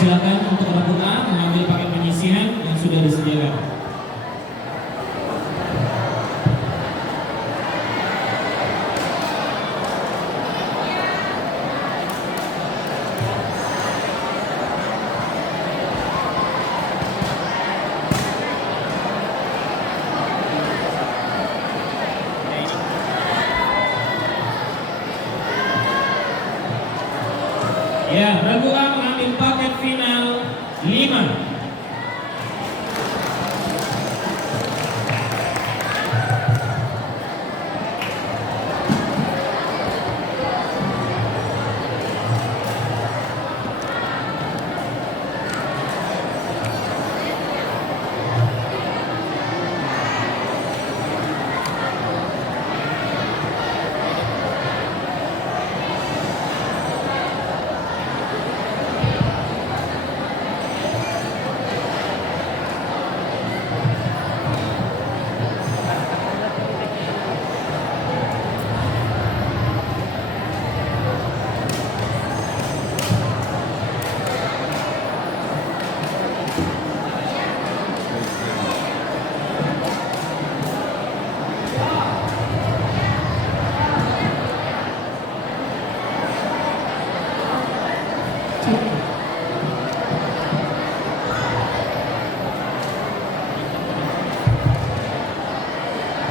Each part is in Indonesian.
Silakan untuk Rabu A mengambil paket penyisihan yang sudah disediakan. Ya, Rabu A mengambil paket final 5.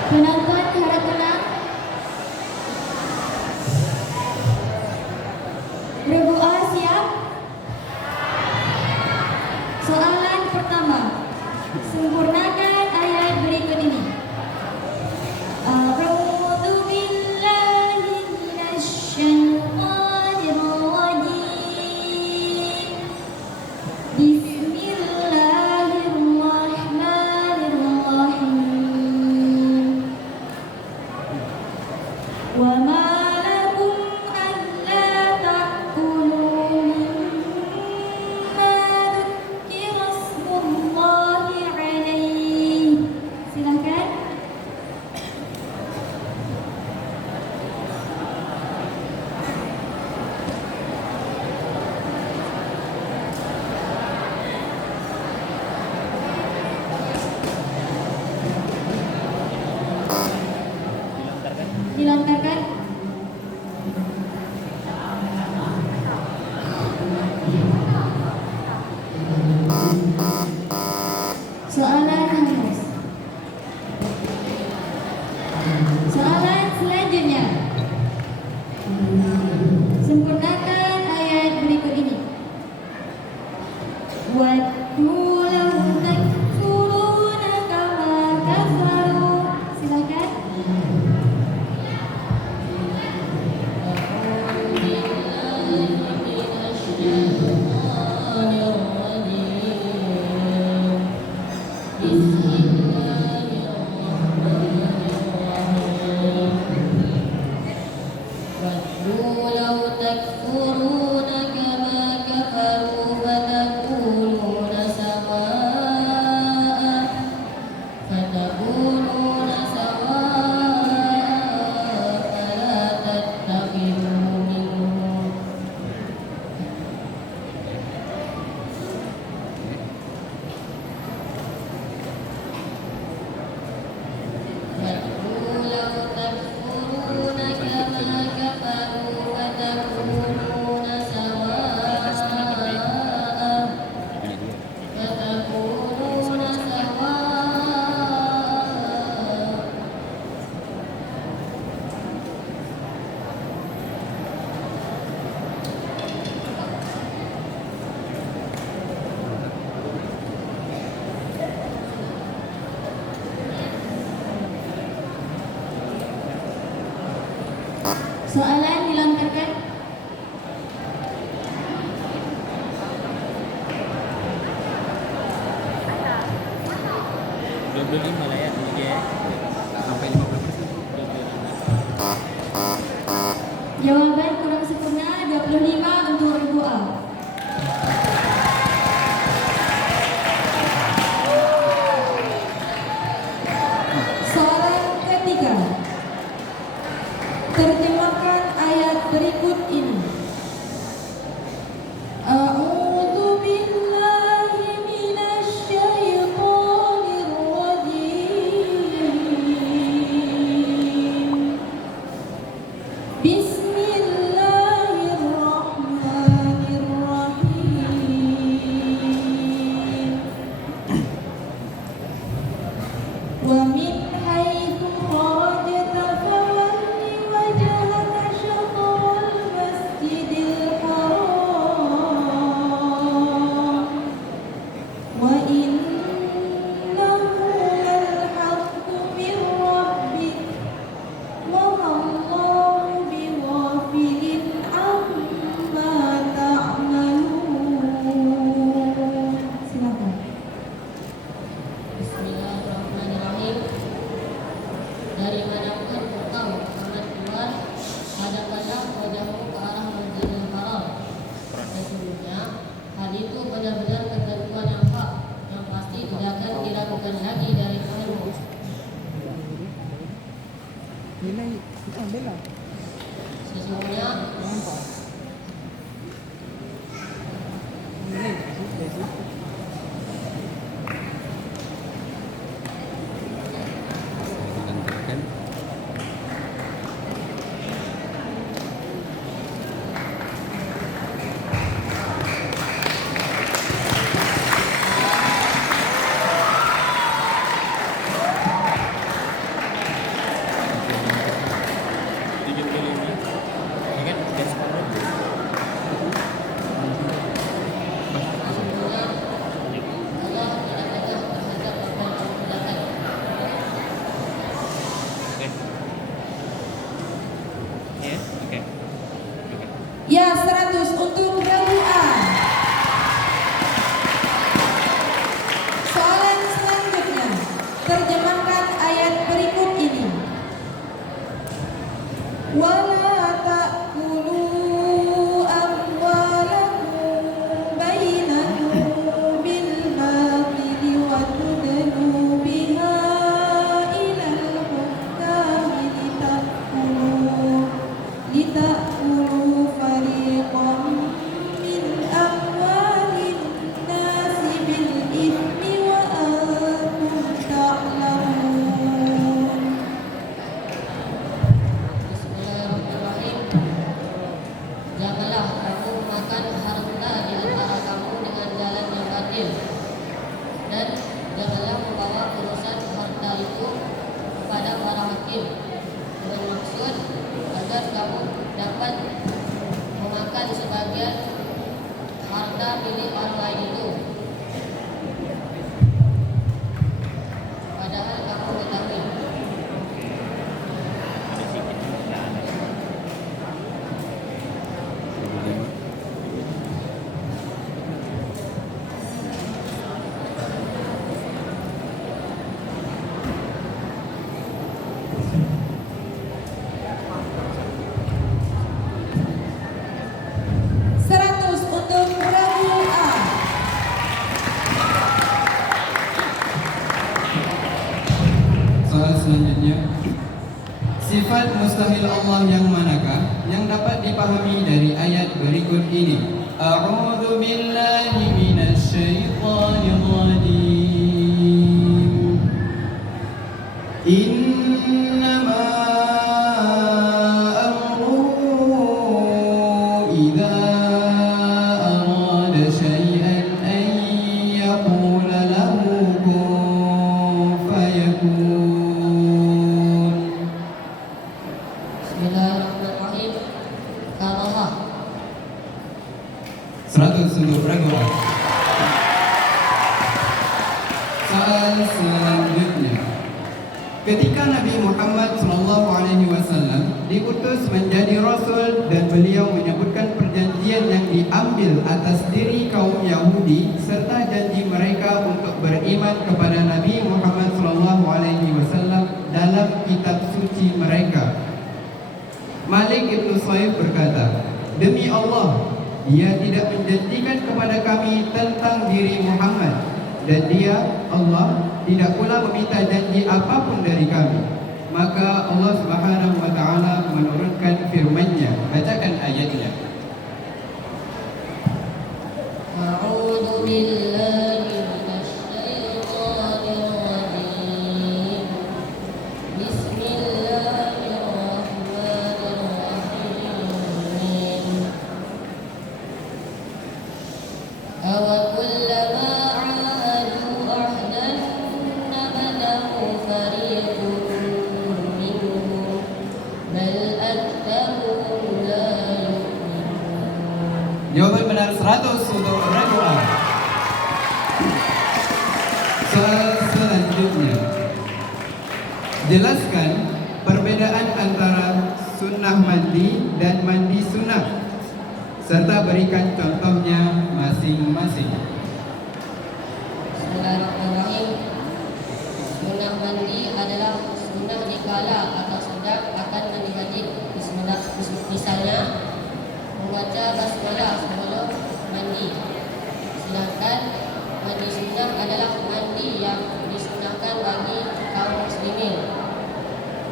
Penonton harap tenang. Rabu A siap? Soalan pertama, sempurnakan ayat berikut ini. A'udzu billahi minasy syaithanir rajim. Bismillahirrahmanirrahim. Wa ma lakum alla ta'kulu mimma dzukira ismullahi 'alaihi. Silakan. Dilontarkan. Soalan Hamas. Soalan selanjutnya, sempurnakan ayat berikut ini. Waddu law takfuruna kama kafaru. Silakan. وَدُّوا لَوْ تَكْفُرُونَ كَمَا كَفَرُوا فَتَكُونُونَ سَوَاءً فَلَا تَتَّخِذُوا مِنْهُمْ Soalan dilontarkan. Lah ya, sampai 50%. Jawaban kurang sempurna 25 untuk Rabu A. Soalan ketiga, terjemahkan ayat berikut ini. A'udzu Sesungguhnya Allah tidak tegas terhadap apa yang kamu kerjakan. Ya 100 untuk regu A. Soalan selanjutnya, terjemahkan ayat berikut ini. Wala ta'kulu amwalakum bainakum bil batili wa tudlu biha ilal hukami litakulu fariqan min amwalin nasi bil ithmi wa antum ta'lamun. Bismillahirrahmanirrahim. Janganlah kamu makan harta di antara kamu dengan jalan yang batil, dan janganlah membawa urusan harta itu kepada para hakim dengan maksud agar kamu dapat memakan sebagian harta milik orang lain itu, padahal kamu mengetahui. Seratus untuk regu A. Soal selanjutnya, sifat mustahil Allah yang manakah yang dapat dipahami dari ayat berikut ini? A'udzu billahi minasy syaithanir rajim. Innama amruhu idza arada syai'an an yaqula lahu kun fayakun. Bismillahirrahmanirrahim. Kalah. 100 untuk regu A. Soal selanjutnya, ketika Nabi Muhammad SAW diutus menjadi Rasul dan beliau menyebutkan perjanjian yang diambil atas diri kaum Yahudi serta janji mereka untuk beriman kepada Nabi Muhammad SAW dalam kitab suci mereka, Malik ibn Saif berkata, demi Allah, dia tidak menjanjikan kepada kami tentang diri Muhammad, dan dia, Allah, tidak pula meminta janji apapun dari kami. Maka Allah Subhanahu wa taala menurunkan firman-Nya. Bacakan ayatnya. A'udzu billahi minasy syaithanir rajim. Bismillahirrahmanirrahim. Awakullama ahadu ahdan nabadahu fariqun minhum bal aktsaruhum la yu'minun. Jawaban benar 100 untuk regu A. Soal selanjutnya, jelaskan perbedaan antara sunnah mandi dan mandi sunnah, serta berikan contohnya masing-masing. Bismillahirrahmanirrahim. Sunnah mandi adalah sunnah dikala atau sedang akan mandi wajib. Misalnya membaca basmalah sebelum mandi. Sedangkan mandi sunnah adalah mandi yang disunahkan bagi kaum muslimin.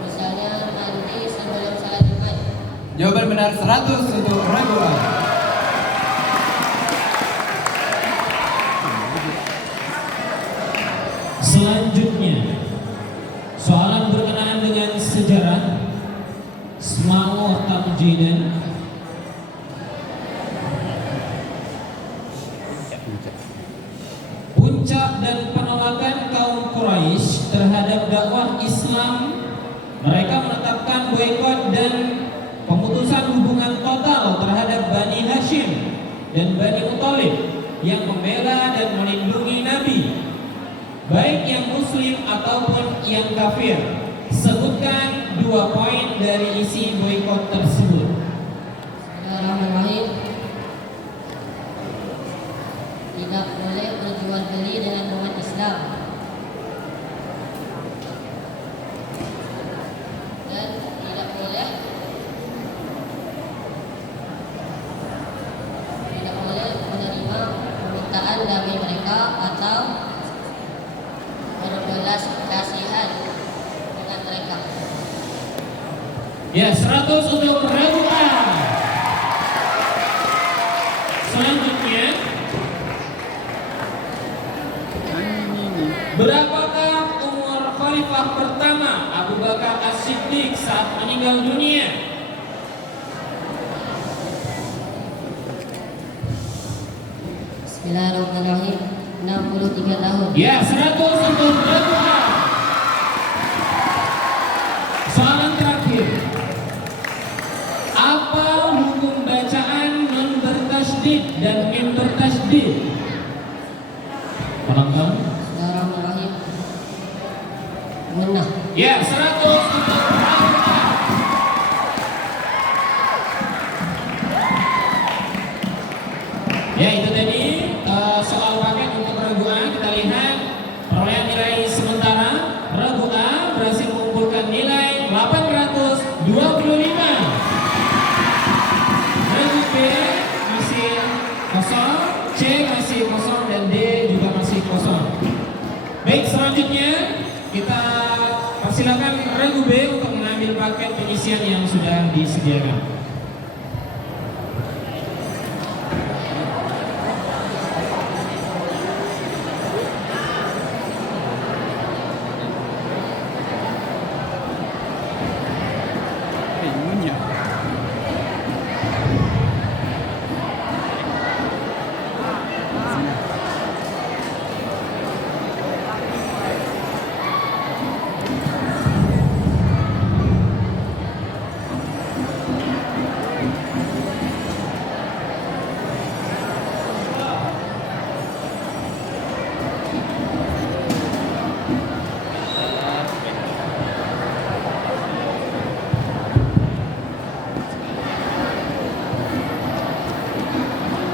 Misalnya mandi sebelum salat Jawaban benar 100 untuk ragu A. Selanjutnya, soalan berkenaan dengan sejarah. Isma'u Tamjidan. Puncak dan penolakan kaum Quraisy terhadap dakwah Islam, mereka menetapkan boikot dan pemutusan hubungan total terhadap Bani Hashim dan Bani Muthalib yang membela dan melindungi Nabi, baik yang muslim ataupun yang kafir. Sebutkan 2 poin dari isi boikot tersebut. Bismillahirrahmanirrahim. Tidak boleh berjual beli dengan umat Islam. Dan tidak boleh menerima permintaan damai mereka atau berbelas kasihan dengan mereka. Ya, 100 untuk ragu A. Selanjutnya, berapakah umur khalifah pertama Abu Bakar As-Siddiq saat meninggal dunia? Bismillahirrahmanirrahim. 63 tahun. Ya, 100 untuk ragu A. Soalan terakhir. Apa hukum bacaan nun bertasydid dan mim bertasydid? Penonton? Bismillahirrahmanirrahim. Menah. Ya, 100 untuk ragu A. Ya, itu tadi soal paket untuk ragu A. Kita lihat perolehan nilai sementara. Ragu A berhasil mengumpulkan nilai 825. Ragu B masih kosong, C masih kosong, dan D juga masih kosong. Baik, selanjutnya kita persilakan ragu B untuk mengambil paket pengisian yang sudah disediakan.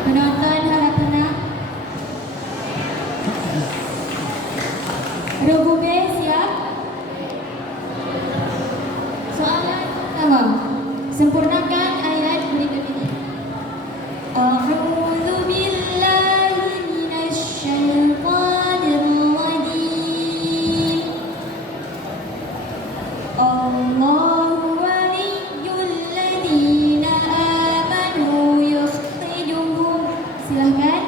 Penonton harap tenang. Ragu B siap. Soalan pertama, sempurnakan ayat berikut ini. A'udzu billahi minasy syaithanir rajim. Allahu waliyyul ladzina amanu yukhrijuhum. Silahkan.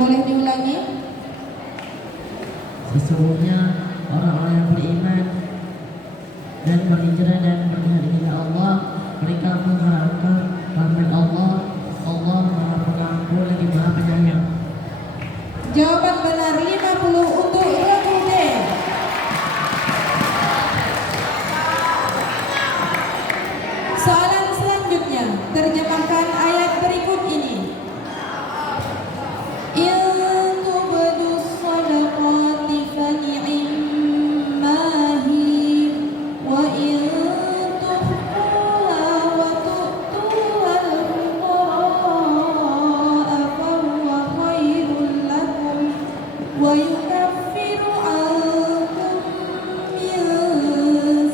Boleh diulangi? Sesungguhnya orang-orang yang beriman dan berhijrah dan berjihad di jalan Allah, mereka mengharapkan rahmat Allah. Allah Maha Pengampun lagi Maha Penyayang. Jawaban benar 50 untuk regu D. Soalan selanjutnya, terjemahkan ayat berikut ini. In tubdus sadaqati fani'immahi wa in tukhfuha wa tu'tuhal fuqara'a fahuwa khairul lakum wa yukaffiru ankum min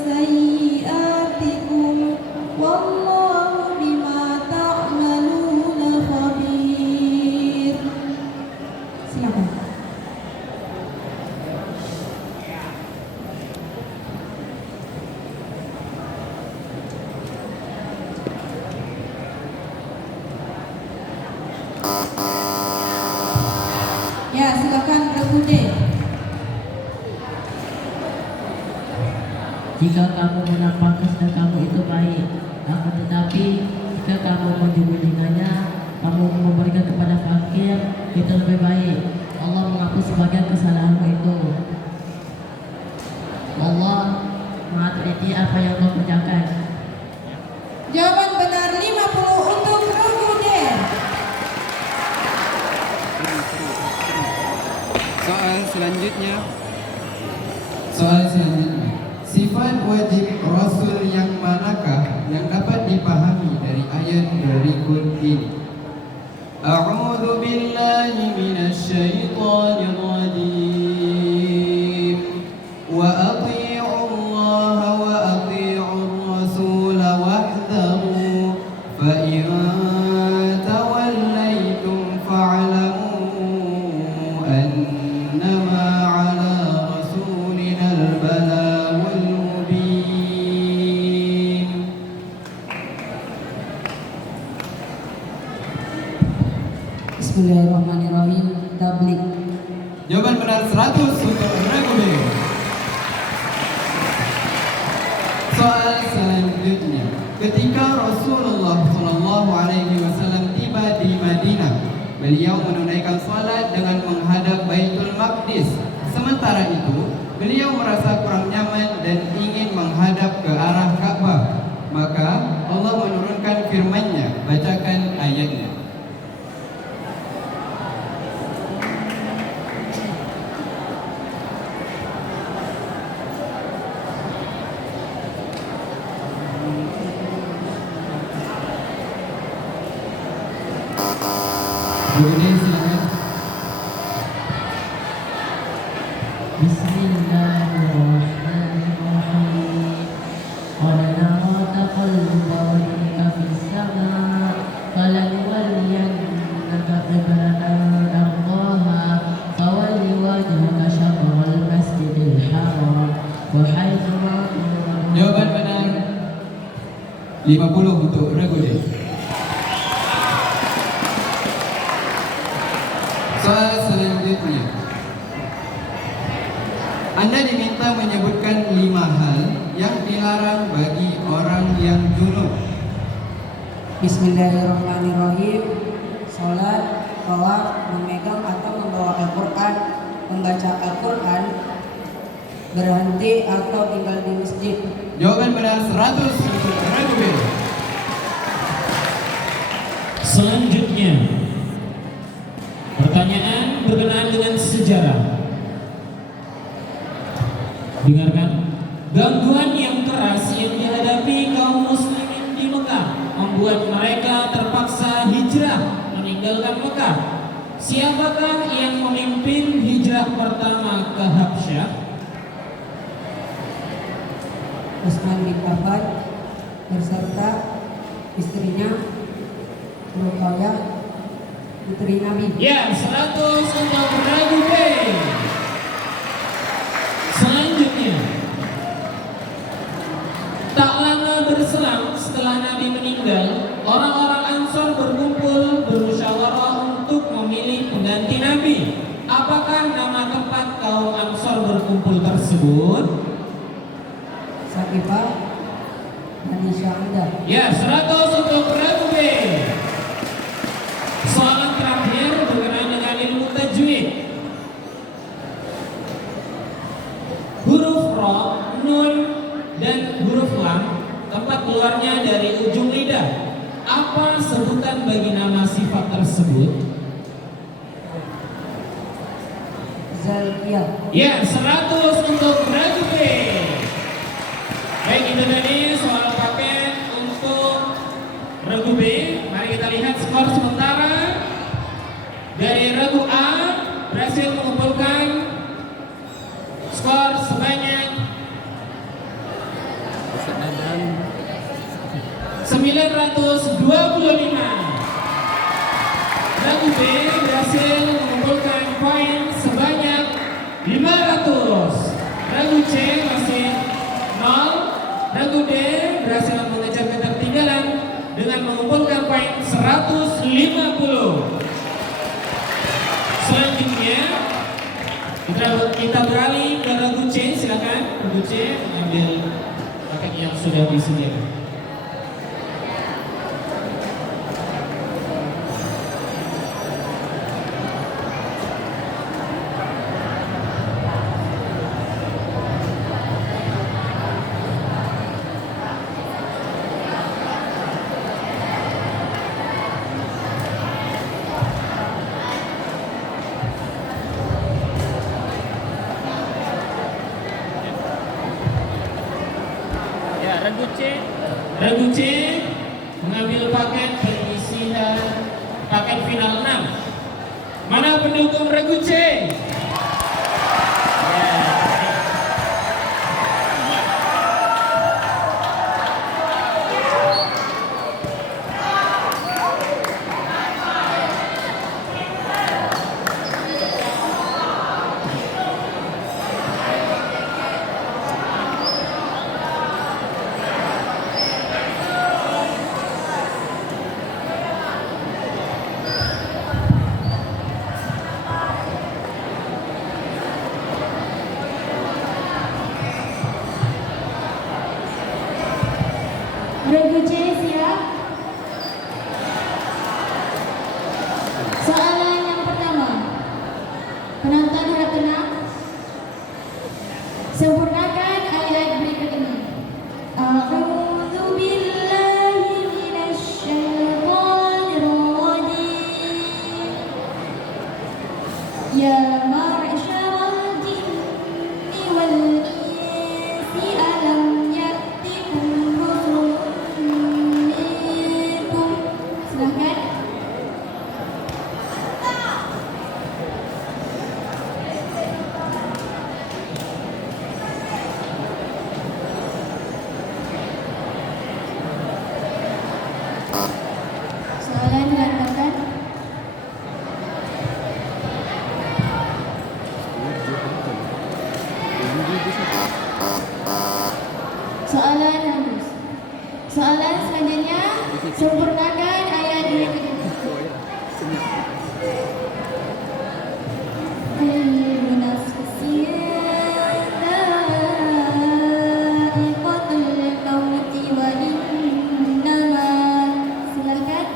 sayyi'atikum wallahu bima ta'maluna khabir. Silakan. Ya, silakan regu D. Jika kamu menampakkan sedekahmu itu baik, akan tetapi jika kamu menjubulikannya, kamu memberikan kepada fakir, itu lebih baik. Allah menghapus sebagian kesalahanmu itu. Allah Maha teliti apa yang kau kerjakan. Jawaban benar 50 untuk regu D. Soal selanjutnya. Sifat wajib Rasul yang manakah yang dapat dipahami dari ayat berikut ini? A'udzu billahi minasy syaithanir rajim. Wa athi'u Allah wa athi'ur Rasul wahdharu fa in tawallaytum fa'lamu annama 'ala rasulina al-balaghul mubin. Bismillahirrahmanirrahim. Tablik. Jawaban benar 100 untuk regu B. Soal selanjutnya, ketika Rasulullah SAW tiba di Madinah, beliau menunaikan salat dengan menghadap Baitul Maqdis. Sementara itu, beliau merasa kurang nyaman dan ingin menghadap ke arah Ka'bah. Maka Allah menurunkan firman-Nya. Bacakan ayatnya. Boleh silakan. Bismillahirrahmanirrahim. Qad nara taqalluba wajhika fis sama', falanuwalliyannaka qiblatan tardaha, fawalli wajhaka syatral masjidil haram wa haitsu ma kuntum. Jawaban benar 50 untuk regu D. Soal selanjutnya, Anda diminta menyebutkan 5 hal yang dilarang bagi orang yang junub. Bismillahirrahmanirrahim. Salat, tawaf, memegang atau membawa Al-Quran, membaca Al-Quran, berhenti atau tinggal di masjid. Jawaban benar 100 untuk regu B. Selanjutnya, pertanyaan berkenaan dengan sejarah. Dengarkan. Gangguan yang keras yang dihadapi kaum muslimin di Mekah membuat mereka terpaksa hijrah meninggalkan Mekah. Siapakah yang memimpin hijrah pertama ke Habsyah? Utsman bin Affan beserta istrinya Ruqayyah, putri Nabi. Ya, 100 untuk regu B. Selanjutnya, tak lama berselang setelah Nabi meninggal, orang-orang Ansor berkumpul bermusyawarah untuk memilih pengganti Nabi. berkumpul tersebut? Sakifah Bani Syaidah. Ya, 100 untuk regu B. Soalan terakhir berkenaan dengan ilmu tajwid. Huruf ro, nun, dan huruf lam tempat keluarnya dari ujung lidah. Apa sebutan bagi nama sifat tersebut? Zalqiyah. Ya, 100 untuk regu B. Baik, itu tadi soal paket untuk regu B. Mari kita lihat skor sementara. Dari regu A berhasil mengumpulkan skor sebanyak 925. Regu B berhasil mengumpulkan poin sebanyak 500. Regu C masih 0. Regu D berhasil mengejar ketertinggalan dengan mengumpulkan poin 150. Selanjutnya kita beralih ke regu C. Silakan regu C mengambil paket yang sudah disediakan. Regu C mengambil paket berisian paket final 6. Mana pendukung regu C? Regu C siap. Soalan yang pertama. Penonton harap tenang. Sempurnakan ayat berikut ini. A'udzu billahi minasy syaithanir rajim. Ya ma'syaral jinni wal insi alam ya'tikum rusulun minkum. Silakan. Soalan dilancarkan. Soalan halus. Soalan selanjutnya, sempurnakan ayat berikut ini. Kullu nafsin dha'iqatul mauti wa innama. Silakan.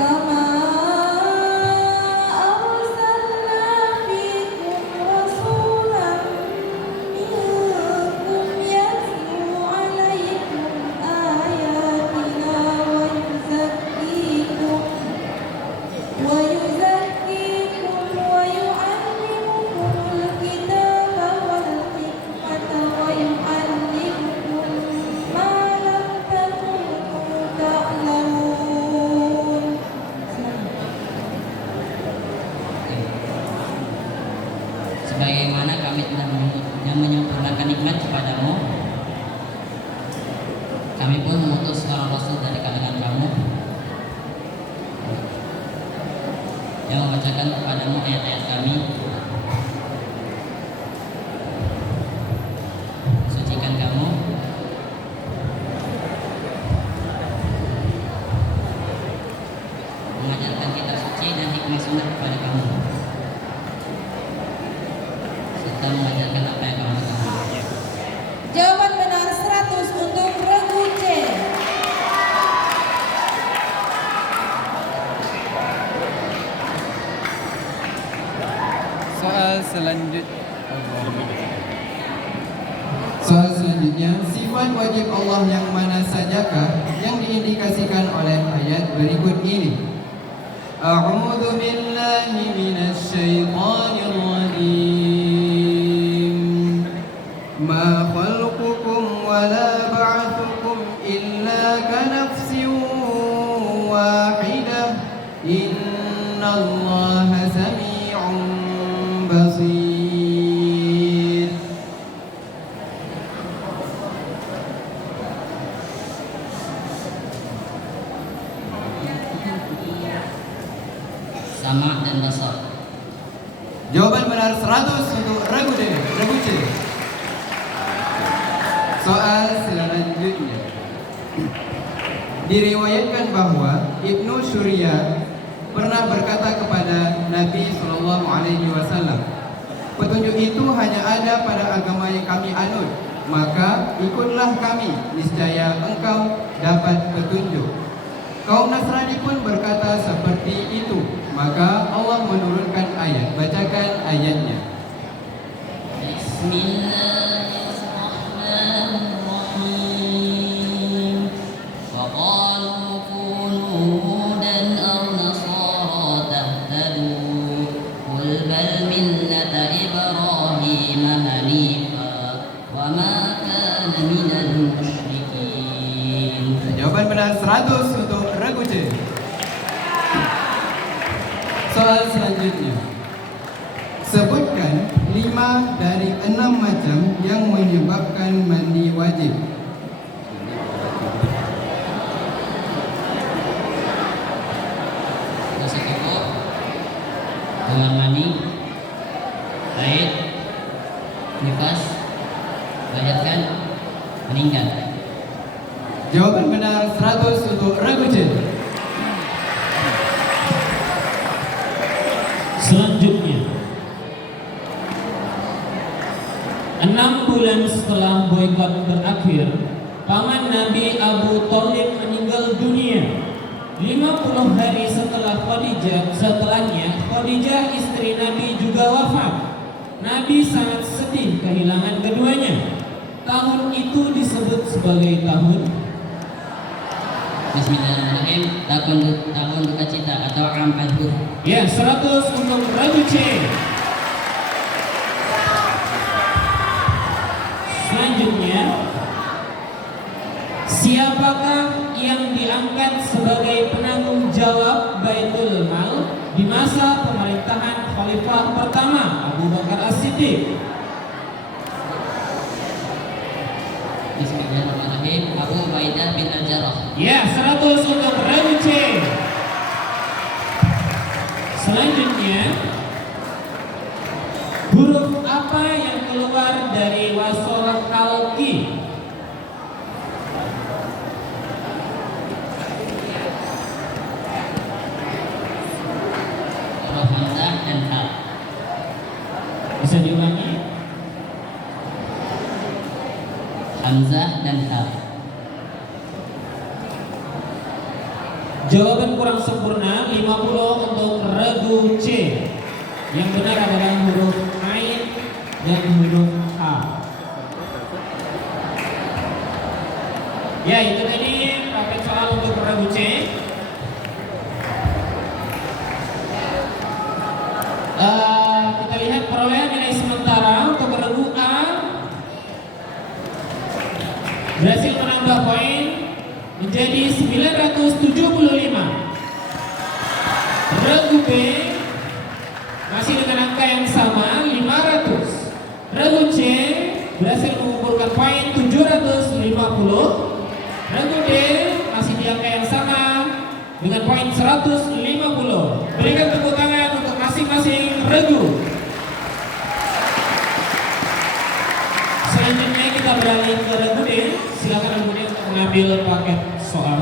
كما أرسلنا فيكم رسولا منكم يتلو عليكم آياتنا ويزكيكم ويعلمكم الكتاب والحكمة ويعلمكم ما لم تكونوا تعلمون. Sebagaimana kami telah menyempurnakan nikmat kepadamu, kami pun mengutus seorang rasul dari kalangan kamu yang membacakan kepadamu ayat-ayat kami, sucikan kamu, mengajarkan kitab suci dan hikmah sunnah kepada kamu, serta mengajarkan apa yang kamu ketahui. Jawaban benar 100 untuk regu C. Soal selanjutnya, sifat wajib Allah yang mana sajakah yang diindikasikan oleh ayat berikut ini? A'udzu billahi minasy syaithanir rajim. Ma khalqukum wa la ba'thukum illa ka nafsin wahidah. Innallaha sami'un basir. Sama dan basar. Jawaban benar 100 untuk regu D, regu C. Soal selanjutnya. Diriwayatkan bahwa Ibnu Surya pernah berkata kepada Nabi SAW, petunjuk itu hanya ada pada agama yang kami anut, maka ikutlah kami, niscaya engkau dapat petunjuk. Kaum Nasrani pun berkata seperti itu, maka Allah menurunkan ayat. Bacakan ayatnya. Bismillahirrahmanirrahim. Wa qalu kunu hudan aw nasara tahtadu. Qul bal millata Ibrahim hanifa wa ma kana minal musyrikin. Jawaban benar 100 untuk regu C. Soal selanjutnya. Sebutkan 5 dari 6 macam yang menyebabkan mandi wajib. Dosa kekok, kamar mandi, haid, nifas, melahirkan, meninggal. Jawaban benar 100 untuk regu C. Selanjutnya, 6 bulan setelah boikot berakhir, paman Nabi Abu Thalib meninggal dunia. 50 hari setelahnya Khadijah istri Nabi juga wafat. Nabi sangat sedih kehilangan keduanya. Tahun itu disebut sebagai tahun Bismillahirrahmanirrahim. Tahun duka cita atau am al-hud. ya 100 untuk regu C. Selanjutnya, siapakah yang diangkat sebagai penanggung jawab Baitul Mal di masa pemerintahan Khalifah pertama Abu Bakar As-Siddiq? Bismillahirrahmanirrahim. Abu Ubaidah bin Al-Jarrah. Ya, 100 untuk regu C. Selanjutnya, huruf apa yang keluar dari wasol halki? Huruf hamzah dan ha. Bisa diulangi? Hamzah dan ha. Jawaban kurang sempurna. untuk regu C. Yang benar adalah huruf Ain dan huruf H. Ya, itu tadi praktek soal untuk regu C. Kita lihat perolehan nilai sementara untuk regu A. Berhasil menambah poin menjadi 975. Regu B masih dengan angka yang sama 500. Regu C berhasil mengumpulkan poin 750. Regu D masih di angka yang sama dengan poin 150. Berikan tepuk tangan untuk masing-masing regu. Selanjutnya kita beralih ke regu D. Silakan regu D untuk mengambil paket soal.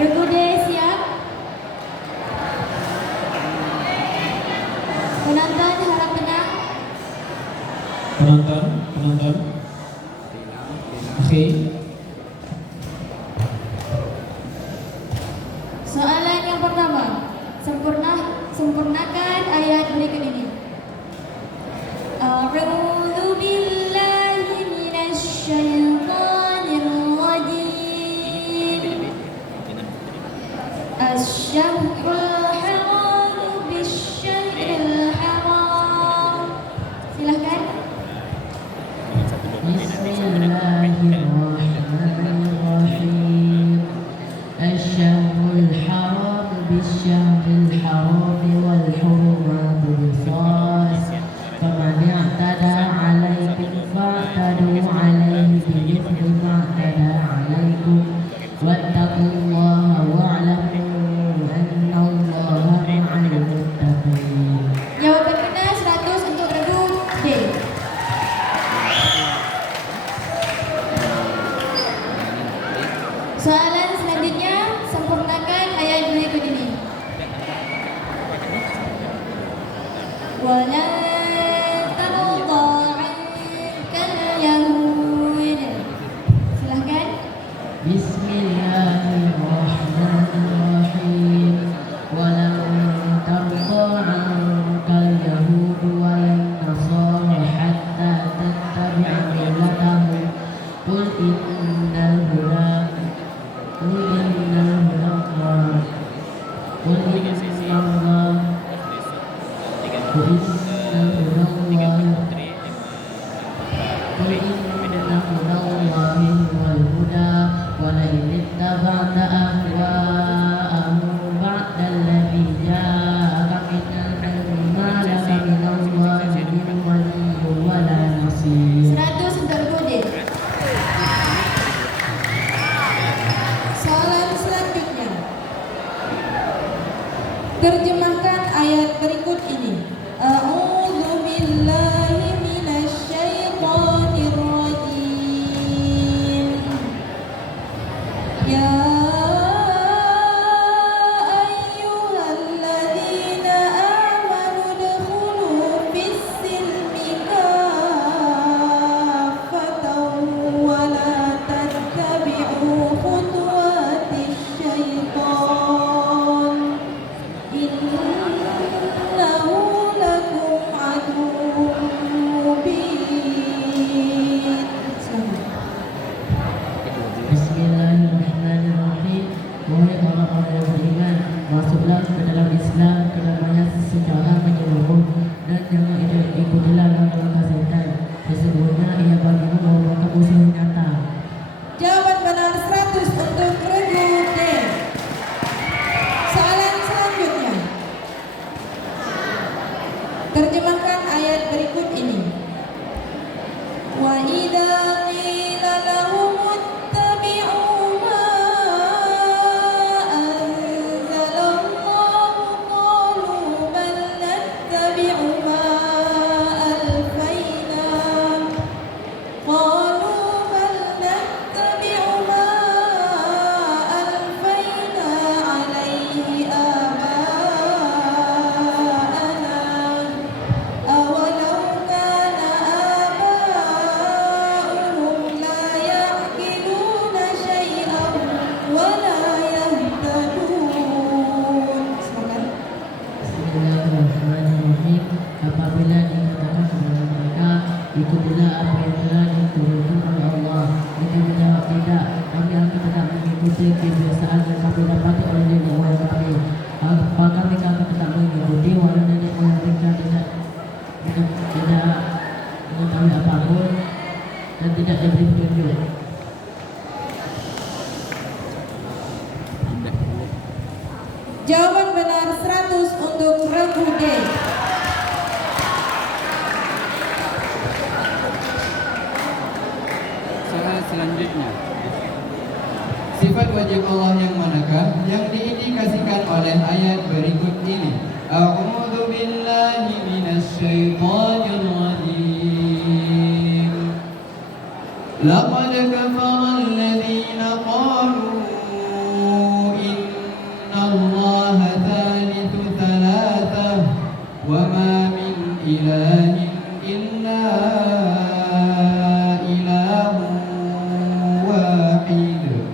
Regu D siap? Penonton harap tenang. Penonton. Oke. Soalan yang pertama, sempurnakan ayat berikut ini. A'udzu billahi minasy syaithanir rajim. Asy-syahrul haram bisy-syahril haram. Silakan. Bismillahirrahmanirrahim. Asy-syahrul haram bisy-syahril haram wal hurumatu qisas. Faman i'tada 'alaikum fa'tadu 'alaihi bimithli ma i'tada 'alaikum. Wattaqullaha wa'lamu annallaha ma'al muttaqin. Jawaban benar 100 untuk regu D. Soalan selanjutnya, sempurnakan ayat berikut ini. Wala tarda 'ankal yahud. Silahkan. Bismillahirrahmanirrahim. Walan tarda 'ankal yahud walan nasara hatta tattabi'a millatahum. Qul innal huda nasir. 100 untuk regu D. Soalan selanjutnya, terjemahkan ayat berikut ini. A'udzu billahi minasy syaithanir rajim. Ya ayyuhalladzina amanu udkhulu fis-silmi kaffatan wa la tattabi'u khutuwatis syaitan. Innahu lakum aduwwun mubin. Bismillahirrahmanirrahim. Wahai orang-orang yang beriman, masuklah ke dalam Islam kelamanya secara menyeluruh dan jangan ikutilah langkah setan. Sesungguhnya ia bagimu merupakan musuh yang nyata. Jawaban benar 100 untuk regu D. Soalan selanjutnya, ikutilah apa yang telah diturunkan oleh Allah. Jika menjawab tidak, kami akan tetap mengikuti kebiasaan yang kami dapati oleh nenek moyang kami. Apakah kami akan tetap mengikuti walau nenek moyang mereka tidak mengetahui apapun dan tidak diberi petunjuk. Jawaban benar 100 untuk regu D. Soal selanjutnya. Sifat wajib Allah yang manakah yang diindikasikan oleh ayat berikut ini? A'udzu billahi minasy syaithanir rajim. Laqad kafara alladziina qalu innallaha thalithu thalathah wa ma min ilahin illa ilahun wahid.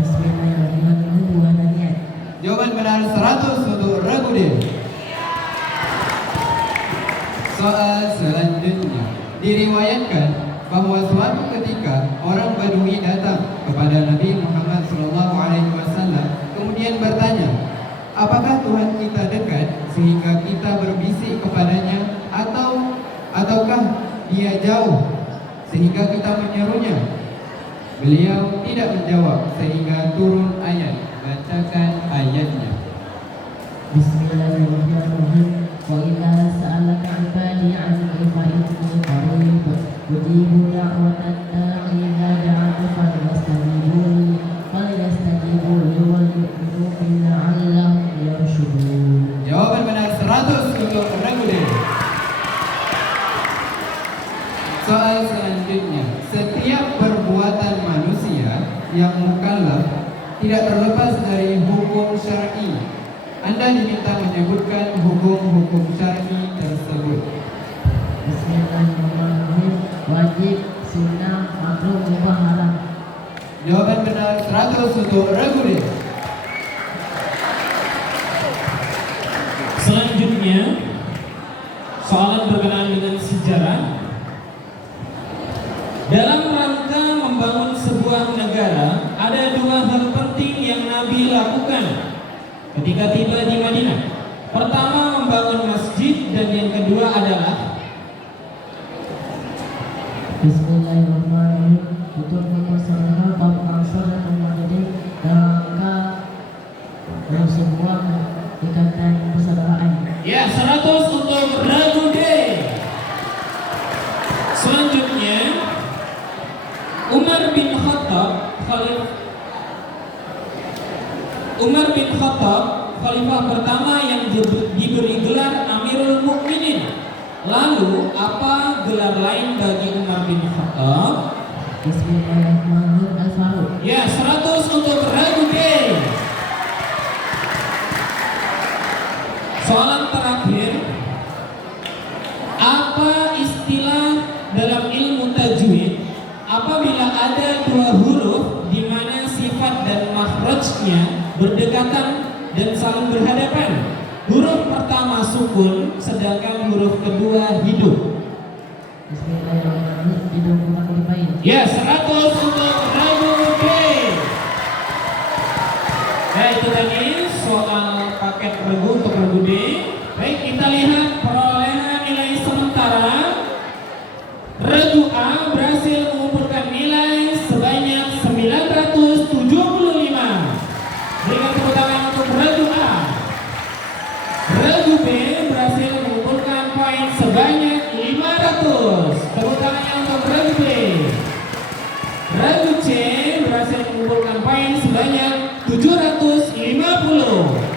Bismillahirrahmanirrahim. Dua nanya. Jawaban benar 100 untuk regu D. Soal selanjutnya. Diriwayatkan bahwa suatu ketika orang Badui datang kepada Nabi Muhammad SAW kemudian bertanya, apakah Tuhan kita dekat sehingga kita berbisik kepadanya ataukah dia jauh sehingga kita menyerunya? Beliau tidak menjawab sehingga turun ayat. Bacakan ayatnya. Bismillahirrahmanirrahim. Wa idza sa'alaka 'ibadi 'anni fa inni qarib ujibu da'watad da'i idza da'ani falyastajibu li wa yu'minu bi la'allahum yarshudun. Jawaban benar 100 untuk regu D. Soal selanjutnya. Setiap perbuatan manusia yang mukallaf tidak terlepas dari hukum syar'i. Anda diminta menyebutkan hukum-hukum syar'i tersebut. Bismillahirrahmanirrahim. Wajib, sunnah, makruh, mubah, haram. Jawaban benar 100 untuk regu D. Selanjutnya, soalan berkenaan dengan sejarah. Dalam rangka membangun sebuah negara, ada dua hal penting yang Nabi lakukan ketika tiba di Madinah. Pertama, membangun masjid, dan yang kedua adalah Bismillahirrahmanirrahim. Untuk memperserahkan kaum Ansar dan Muhajirin dalam rangka sebuah ikatan persaudaraan. ya 100 untuk regu D. Selanjutnya, Umar bin Khattab, khalifah pertama yang diberi gelar Amirul Mukminin. Lalu, apa gelar lain bagi Umar bin Khattab? Bismillahirrahmanirrahim. Al-Faruq. Ya, 100 untuk regu D. Soalan terakhir, apa istilah dalam ilmu tajwid apabila ada dua huruf di mana sifat dan makhrajnya berdekatan dan saling berhadapan? Huruf pertama sukun, sedangkan huruf kedua hidup. Bismillahirrahmanirrahim. Hidup kurang dipain. Ya, 100 untuk regu D. Ya, itu tadi soal paket regu untuk regu D. Baik, kita lihat perolehan nilai sementara. Regu A berhasil mengumpulkan nilai sebanyak 975. Berikan tepuk tangan untuk regu A. Regu B berhasil mengumpulkan poin sebanyak 500. Tepuk tangannya untuk regu B. Regu C berhasil mengumpulkan poin sebanyak 750.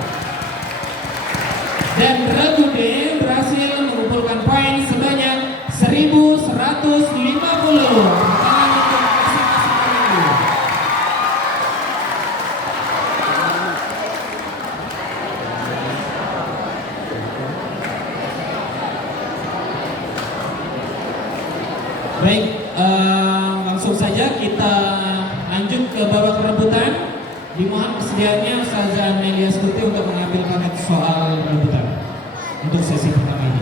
Dan regu D berhasil mengumpulkan poin sebanyak 1150. Tangan untuk masing-masing regu. Baik, langsung saja kita lanjut ke babak rebutan. Dimohon kesediaannya Ustazah Amelia Skuti untuk mengambil paket soal rebutan untuk sesi pertama ini.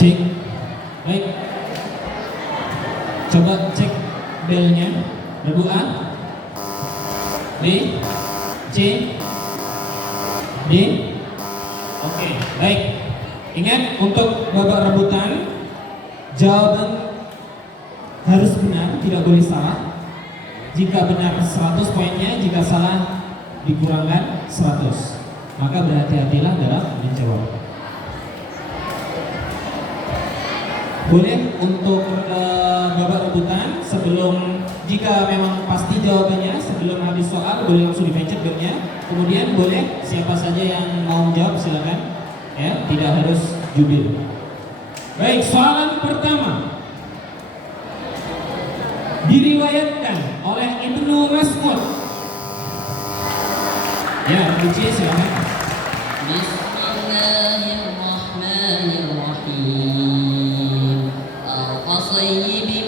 Cek. Baik. Coba cek belnya. Rebu A, B, C, D. Oke, baik. Ingat untuk babak rebutan, jawaban harus benar, tidak boleh salah. Jika benar 100 poinnya, jika salah dikurangkan 100. Maka berhati-hatilah dalam menjawab. Boleh untuk babak rebutan sebelum, jika memang pasti jawabannya sebelum habis soal boleh langsung di-pencet belnya. Kemudian boleh siapa saja yang mau menjawab silakan, ya, tidak harus jubir. Baik, soalan pertama diriwayatkan oleh Ibnu Mas'ud. Ya, Uci silakan. Bismillahirrahmanirrahim. Al-qasayyibin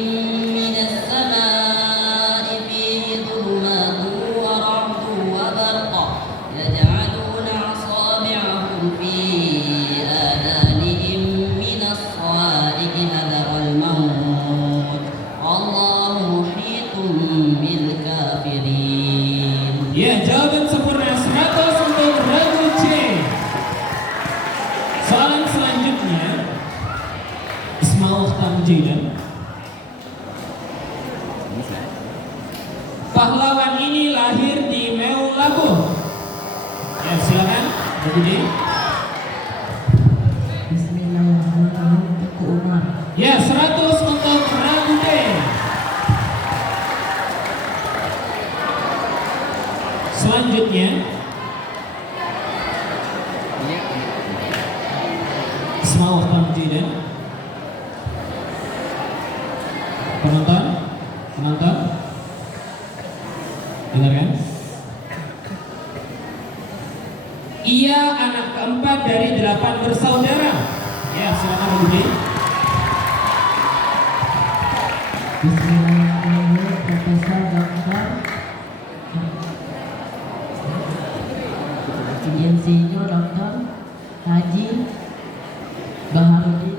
minas sama'i fihi dhulumatun wa ra'dun wa barqa yaj'aluna asabi'ahum fi adanihim minas sawa'iqi hadharal maut. Allahu muhitun bil kafirin. Ya, jawaban sempurna 100 untuk Ragu C. Soalan selanjutnya, Ismail Tamjidan. Pahlawan ini lahir di Meulaboh. Ya, silakan, Ragu D. Bismillahirrahmanirrahim. Teguh Umar. Ya, 100 untuk Ragu D. Selanjutnya, Ismail Tamjidan. Penonton, dengarkan. Ia anak keempat dari 8 bersaudara. Ya, silakan Budi. Bismillahirrahmanirrahim. Profesor Dr. Insinyur Dr. Haji Baharudin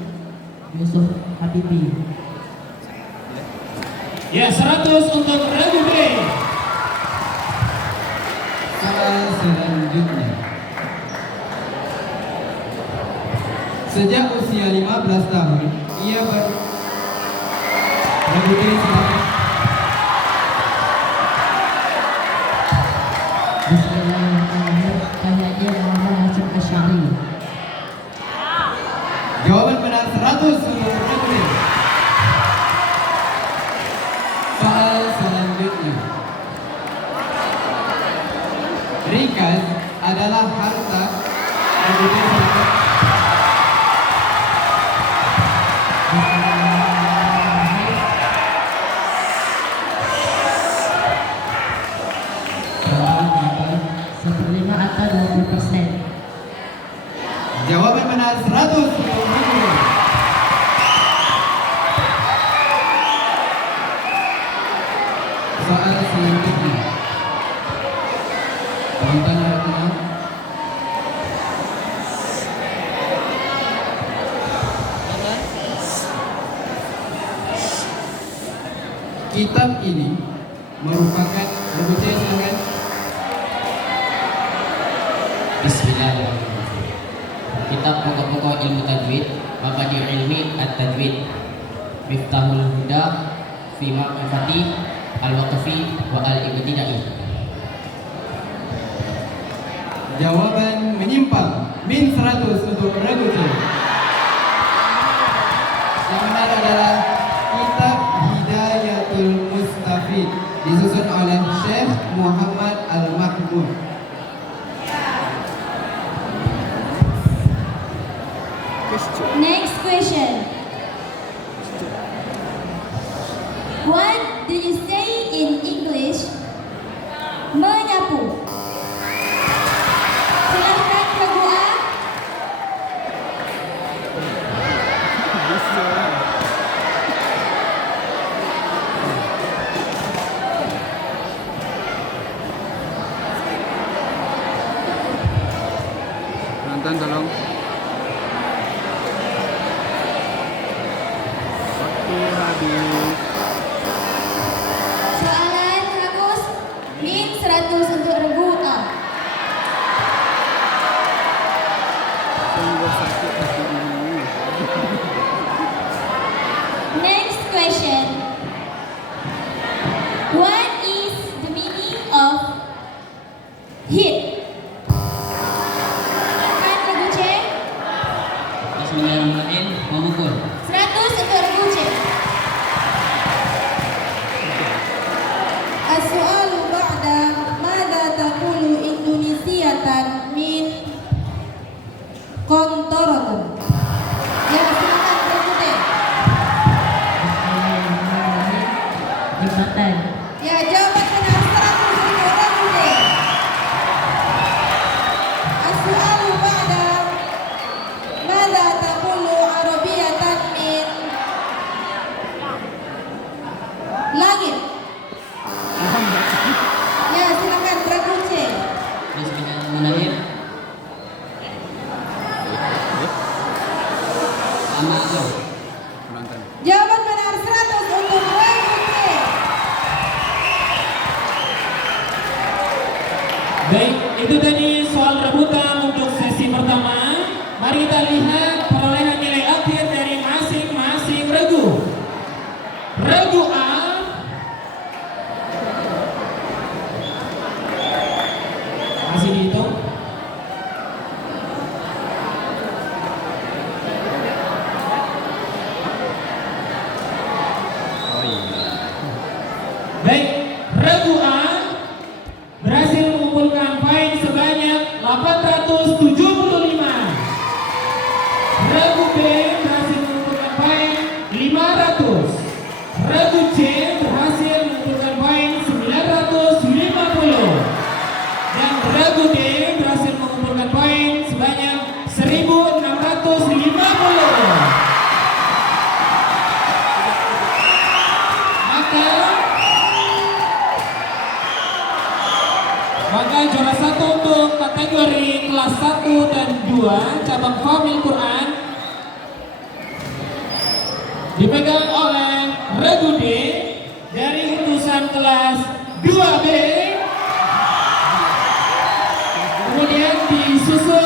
Yusuf Habibie. Ya, 100 untuk Ragu B. Soal selanjutnya. Sejak usia 15 tahun, ia berbudi silakan. Bismillahirrahmanirrahim. Haji Muhammad Hasyim Asy'ari. Jawaban benar 100 untuk Ragu. Soal selanjutnya. Rikas adalah harta. Ragu B, silakan. Seperlima atau 20%. Jawaban benar 100 untuk Ragu. Soal selanjutnya. Penonton harap tenang. Kitab ini merupakan Ragu C, silakan. Bismillahirrahmanirrahim. Kitab pokok-pokok ilmu tajwid, Mabadi' ilmi at-tajwid, Miftahul Huda fi ma'rifati al-waqfi wa al-ibtidai. Jawaban menyimpang. Min 100 untuk Ragu C. Yang benar adalah Kitab Hidayatul Mustafid, disusun oleh Syekh Muhammad Al-Mahmud. Next question. What do you say in English? Menyapu. Silakan Ragu A. Jin memukul. 100 untuk regu C. As-su'alu ba'da madza taqulu Indonesiatan min kontoratun. Ya, silakan regu D. Jembatan. Ya, jawaban benar 100 untuk regu D. As-su'alu ba'da madza taqulu Arabiyatan min langit. Ya, silakan regu C. Bismillahirrahmanirrahim. Sama. Jawaban benar 100 untuk regu C. Baik, itu tadi soal rebutan untuk sesi pertama. Mari kita lihat perolehan nilai akhir dari masing-masing regu. Regu A masih dihitung. Baik, regu A berhasil mengumpulkan poin sebanyak 875. Regu B berhasil mengumpulkan poin 500. Regu C berhasil mengumpulkan poin 950. Dan regu D berhasil mengumpulkan poin sebanyak 1650. Maka juara 1 untuk kategori kelas 1 dan 2 cabang Fahmil Quran dipegang oleh regu D dari utusan kelas 2B. Kemudian disusul